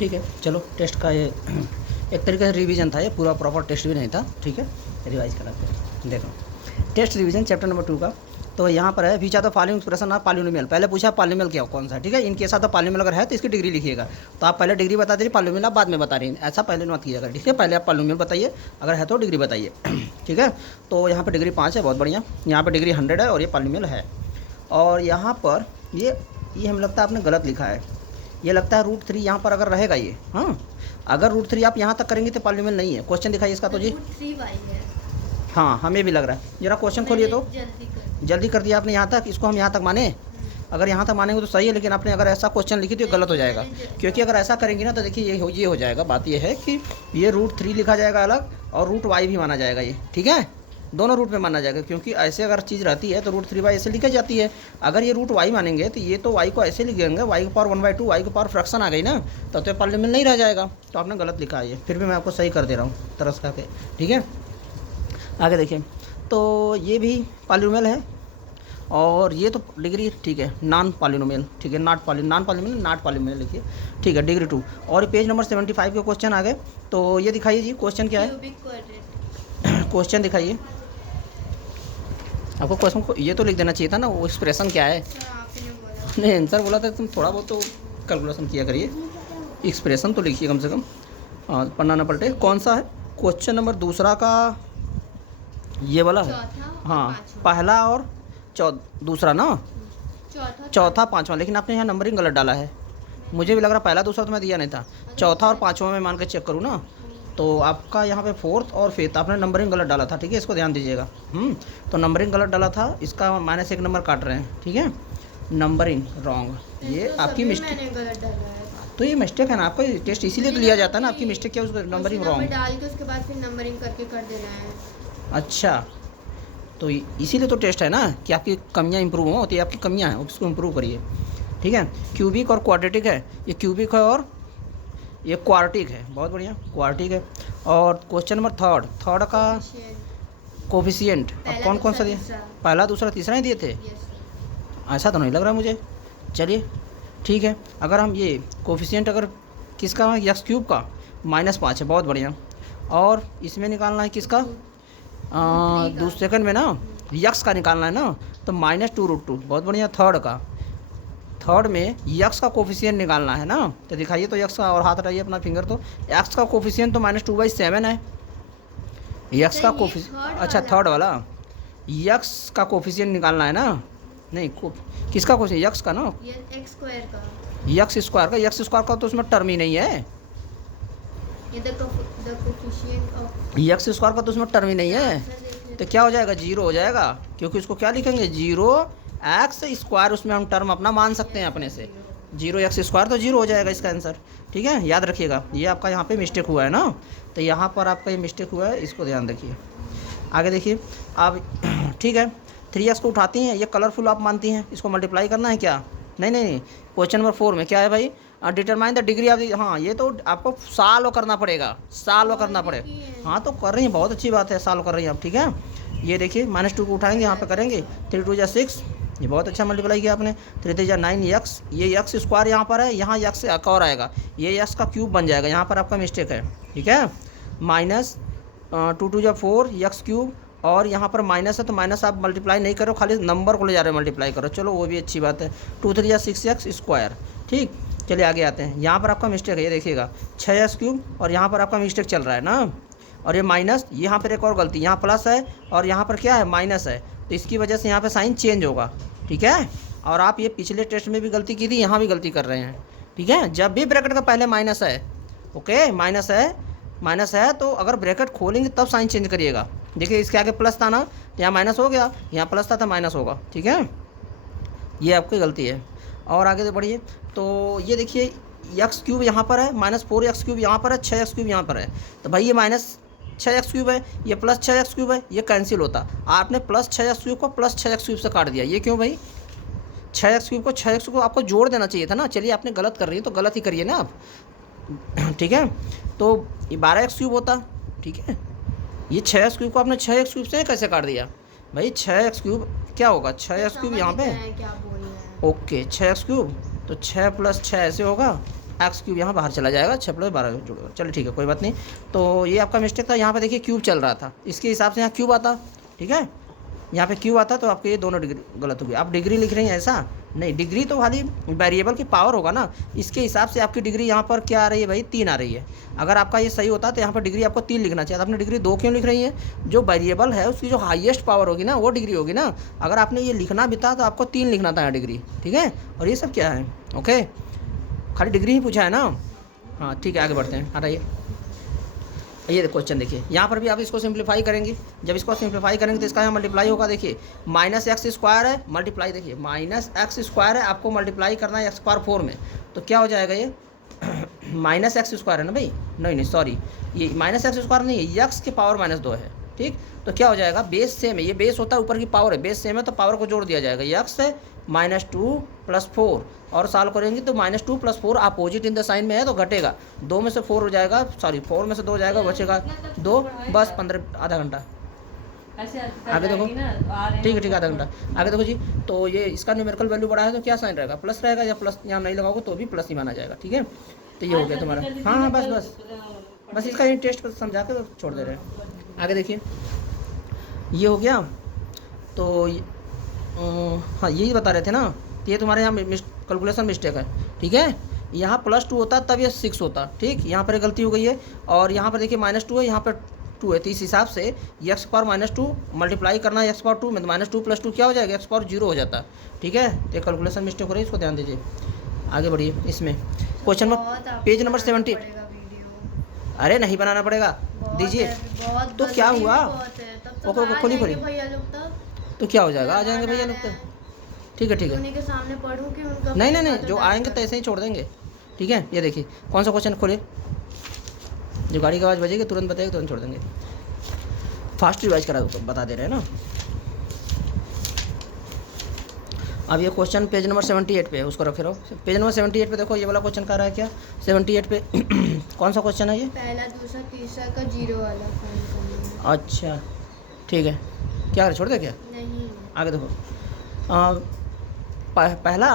ठीक है, चलो टेस्ट का ये एक तरीके से रिवीजन था, ये पूरा प्रॉपर टेस्ट भी नहीं था। ठीक है, रिवाइज कराते हैं। देखो टेस्ट रिवीजन चैप्टर नंबर 2 का। तो यहाँ पर है which are the following expression of polynomial. पहले पूछा पॉलिनोमियल क्या कौन सा है, ठीक है। इनके साथ पॉलिनोमियल अगर है तो इसकी डिग्री लिखिएगा। तो आप पहले डिग्री बता दीजिए, पॉलिनोमियल आप बाद में बता रही हैं, ऐसा पहले मत कीजिएगा। ठीक है, पहले आप पॉलिनोमियल बताइए, अगर है तो डिग्री बताइए। ठीक है, तो यहाँ पर डिग्री 5 है, बहुत बढ़िया। यहाँ पर डिग्री 100 है और ये पॉलिनोमियल है। और यहाँ पर ये हमें लगता है आपने गलत लिखा है। ये लगता है √3 यहाँ पर अगर रहेगा ये, हाँ अगर √3 आप यहाँ तक करेंगे तो पॉलिनोमियल नहीं है। क्वेश्चन दिखाइए इसका तो जी। √3y है। हाँ हमें भी लग रहा है। जरा क्वेश्चन खोलिए तो। जल्दी कर दिया आपने यहाँ तक, इसको हम यहाँ तक माने। अगर यहाँ तक मानेंगे तो सही है, लेकिन आपने अगर ऐसा क्वेश्चन लिखी तो ये गलत हो जाएगा। क्योंकि अगर ऐसा करेंगे ना तो देखिए ये हो जाएगा। बात ये है कि ये √3 लिखा जाएगा अलग और √y भी माना जाएगा ये। ठीक है, दोनों रूट में माना जाएगा। क्योंकि ऐसे अगर चीज़ रहती है तो √3y ऐसे लिखी जाती है। अगर ये √y मानेंगे तो ये तो y को ऐसे लिखेंगे, y की पावर 1/2, y की पावर फ्रैक्शन आ गई ना, तब तो पॉलिनोमियल नहीं रह जाएगा। तो आपने गलत लिखा है ये, फिर भी मैं आपको सही कर दे रहा हूँ तरस करके। ठीक है, आगे देखिए। तो ये भी पॉलिनोमियल है और ये तो डिग्री ठीक है नॉन पॉलिनोमियल। ठीक है, नॉट पॉलिनोमियल लिखिए। ठीक है, डिग्री 2। और पेज नंबर 75 के क्वेश्चन आ गए। तो ये दिखाइए जी, क्वेश्चन क्या है, क्वेश्चन दिखाइए। आपको क्वेश्चन को ये तो लिख देना चाहिए था ना, वो एक्सप्रेशन क्या है। नहीं आंसर बोला था, तुम थोड़ा बहुत तो कैलकुलेशन किया करिए। एक्सप्रेशन तो लिखिए कम से कम, पढ़ना ना पलटे। कौन सा है क्वेश्चन नंबर दूसरा का, ये वाला है। हाँ पहला और दूसरा ना, चौथा पाँचवा। लेकिन आपने यहाँ नंबरिंग गलत डाला है। मुझे भी लग रहा पहला दूसरा तो मैं दिया नहीं था, चौथा और पाँचवा में मान के चेक करूँ ना, तो आपका यहाँ पे 4th और 5th आपने नंबरिंग गलत डाला था। ठीक है, इसको ध्यान दीजिएगा। तो नंबरिंग गलत डाला था, इसका -1 नंबर काट रहे हैं। ठीक है, नंबरिंग रॉन्ग, ये तो आपकी मिस्टेक। तो ये मिस्टेक है ना, आपका टेस्ट इसीलिए तो लिया जाता है ना। आपकी मिस्टेक क्या, उसको नंबरिंग रॉन्ग डाल के उसके बाद फिर नंबरिंग करके कर देना है। अच्छा, तो इसीलिए तो टेस्ट है ना, कि आपकी कमियाँ इंप्रूव हो। तो ये आपकी कमियाँ हैं, उसको इंप्रूव करिए। ठीक है, क्यूबिक और क्वाड्रेटिक है, ये क्यूबिक है और ये क्वार्टिक है। बहुत बढ़िया, क्वार्टिक है। और क्वेश्चन नंबर थर्ड का कोफिशिएंट अब कौन कौन सा दिया, पहला दूसरा तीसरा ही दिए थे। ऐसा तो नहीं लग रहा मुझे। चलिए ठीक है, अगर हम ये कोफिशिएंट अगर किसका है, x³ का -5 है। बहुत बढ़िया। और इसमें निकालना है किसका, दूसरे सेकंड में ना यक्स का निकालना है ना, तो -2√2। बहुत बढ़िया। थर्ड में यक्स का कोफिशिएंट निकालना है ना, तो दिखाइए तो यक्स का, और हाथ हटाइए अपना फिंगर। तो एक्स का कोफिशिएंट तो -2/7 है। यक्स का कोफिशिएंट, अच्छा थर्ड वाला, यक्स का कोफिशिएंट निकालना है ना। नहीं किसका कोफिशिएंट, यक्स का ना, x² का, यक्स स्क्वायर का तो उसमें टर्म ही नहीं है। यक्स स्क्वायर का तो उसमें टर्म ही नहीं है, तो क्या हो जाएगा, 0 हो जाएगा। क्योंकि उसको क्या लिखेंगे, 0x², उसमें हम टर्म अपना मान सकते हैं अपने से। 0x² तो 0 हो जाएगा इसका आंसर। ठीक है, याद रखिएगा। ये आपका यहाँ पे मिस्टेक हुआ है ना, तो यहाँ पर आपका ये मिस्टेक हुआ है, इसको ध्यान रखिए। आगे देखिए आप। ठीक है, 3x को उठाती हैं, ये कलरफुल आप मानती हैं, इसको मल्टीप्लाई करना है क्या। नहीं, क्वेश्चन नंबर 4 में क्या है भाई, determine the degree of the, हाँ ये तो आपको सॉल्व करना पड़ेगा, सॉल्व करना पड़ेगा। हाँ तो कर रही हैं, बहुत अच्छी बात है, सॉल्व कर रही हैं आप। ठीक है, ये देखिए -2 को उठाएंगे, यहाँ पे करेंगे 3 2 6, ये बहुत अच्छा मल्टीप्लाई किया आपने। 3 3 9x, ये x² यहाँ पर है, यहाँ x एक और आएगा, ये x का क्यूब बन जाएगा। यहाँ पर आपका मिस्टेक है। ठीक है, -2 2 4 x³, और यहाँ पर माइनस है तो माइनस आप मल्टीप्लाई नहीं करो, खाली नंबर को ले जा रहे हो मल्टीप्लाई करो। चलो वो भी अच्छी बात है। 2 3 6x²। ठीक, चलिए आगे आते हैं। यहाँ पर आपका मिस्टेक है, ये देखिएगा 6x³ और यहाँ पर आपका मिस्टेक चल रहा है ना, और ये माइनस, यहाँ पर एक और गलती, यहाँ प्लस है और यहाँ पर क्या है, माइनस है, तो इसकी वजह से यहाँ पर साइन चेंज होगा। ठीक है, और आप ये पिछले टेस्ट में भी गलती की थी, यहाँ भी गलती कर रहे हैं। ठीक है, जब भी ब्रैकेट का पहले माइनस है, ओके माइनस है तो अगर ब्रैकेट खोलेंगे तब साइन चेंज करिएगा। देखिए इसके आगे प्लस था ना, तो यहाँ माइनस हो गया, यहाँ प्लस था तो माइनस होगा। ठीक है, ये आपकी गलती है। और आगे से बढ़िए, तो ये देखिए x³ यहाँ पर है, -4x³ यहाँ पर है, 6x³ यहाँ पर है, तो भाई ये -6x³ है, ये +6x³ है, ये कैंसिल होता। आपने +6x³ को +6x³ से काट दिया, ये क्यों भाई, 6x³ को 6x³ को आपको जोड़ देना चाहिए था ना। चलिए आपने गलत कर रही है तो गलत ही करिए ना आप। ठीक है, तो ये 12x³ होता। ठीक है, ये 6x³ को आपने 6x³ से कैसे काट दिया भाई, 6x³ क्या होगा, 6x³ यहाँ पे, ओके 6x³ तो 6 + 6 ऐसे होगा, एक्स क्यूब यहाँ बाहर चला जाएगा, 6+12 जुड़ेगा। चलो ठीक है, कोई बात नहीं। तो ये आपका मिस्टेक था। यहाँ पे देखिए क्यूब चल रहा था, इसके हिसाब से यहाँ क्यूब आता, ठीक है, यहाँ पे क्यूब आता, तो आपके ये दोनों डिग्री गलत होगी। आप डिग्री लिख रही हैं ऐसा नहीं, डिग्री तो खाली वेरिएबल की पावर होगा ना, इसके हिसाब से आपकी डिग्री यहाँ पर क्या आ रही है भाई, 3 आ रही है। अगर आपका ये सही होता तो यहाँ पर डिग्री आपको 3 लिखना चाहिए, आपने डिग्री 2 क्यों लिख रही है? जो वेरिएबल है उसकी जो हाईएस्ट पावर होगी ना वो डिग्री होगी ना। अगर आपने ये लिखना भी था तो आपको 3 लिखना था यहाँ डिग्री, ठीक है। और ये सब क्या है, ओके, खाली डिग्री ही पूछा है ना। हाँ ठीक है, आगे बढ़ते हैं, हटाइए। ये क्वेश्चन देखिए, यहाँ पर भी आप इसको सिंप्लीफाई करेंगे। जब इसको सिंप्लीफाई करेंगे तो इसका यहाँ मल्टीप्लाई होगा। देखिए -x² है, मल्टीप्लाई देखिए -x² है, आपको मल्टीप्लाई करना है x⁴ में, तो क्या हो जाएगा ये -x² है ना भाई, नहीं सॉरी, ये -x² नहीं है, x के पावर -2 है, ठीक। तो क्या हो जाएगा, बेस सेम है, ये बेस होता है ऊपर की पावर है, बेस सेम है तो पावर को जोड़ दिया जाएगा, x है -2 + 4 और सॉल्व करेंगे तो -2 + 4 अपोजिट इन द साइन में है तो घटेगा, 2 में से 4 हो जाएगा, सॉरी 4 में से 2 हो जाएगा, बचेगा 2, बस 15 आधा घंटा आगे देखो, ठीक है आधा घंटा आगे देखो जी। तो ये इसका न्यूमेरिकल वैल्यू बड़ा है तो क्या साइन रहेगा, प्लस रहेगा, या प्लस यहाँ नहीं लगाओगे तो भी प्लस ही माना जाएगा, ठीक है। तो ये हो गया तुम्हारा, हाँ बस इसका ही टेस्ट समझा के तो छोड़ दे रहे हैं। आगे देखिए, ये हो गया। तो हाँ यही बता रहे थे ना, तो ये तुम्हारे यहाँ कैलकुलेशन मिस्टेक है, ठीक है। यहाँ +2 होता तब ये 6 होता, ठीक, यहाँ पर गलती हो गई है। और यहाँ पर देखिए -2 है, यहाँ पर 2 है, तो इस हिसाब से x पावर -2 मल्टीप्लाई करना है x⁴ में, तो -2 + 2 क्या हो जाएगा, x⁴ 0 हो जाता, ठीक है। तो ये कैलकुलेशन मिस्टेक हो रही है, इसको ध्यान दीजिए। आगे बढ़िए, इसमें क्वेश्चन नंबर पेज नंबर 70। अरे नहीं बनाना पड़ेगा, दीजिए। तो क्या हुआ, खोली तो क्या हो जाएगा, आ जाएंगे भैया लोग तो, ठीक है उन्हीं के सामने पढ़ूं कि उनका नहीं जो आएंगे तो ऐसे ही छोड़ देंगे, ठीक है। ये देखिए कौन सा क्वेश्चन खोले, जो गाड़ी की आवाज़ बजेगी तुरंत बताएगी, तुरंत छोड़ देंगे। फास्ट रिवाइज करा तो बता दे रहे हैं ना। अब ये क्वेश्चन पेज नंबर 78 पे है, उसको रखे रहो। पेज नंबर 78 पे देखो, ये वाला क्वेश्चन कर रहा है क्या, 78 पे कौन सा क्वेश्चन है ये, पहला दूसरा तीसरा का 0 वाला फाइंड करना है। अच्छा ठीक है, क्या कर छोड़ दे क्या, नहीं आगे देखो। पहला,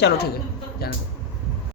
चलो ठीक है, जाना।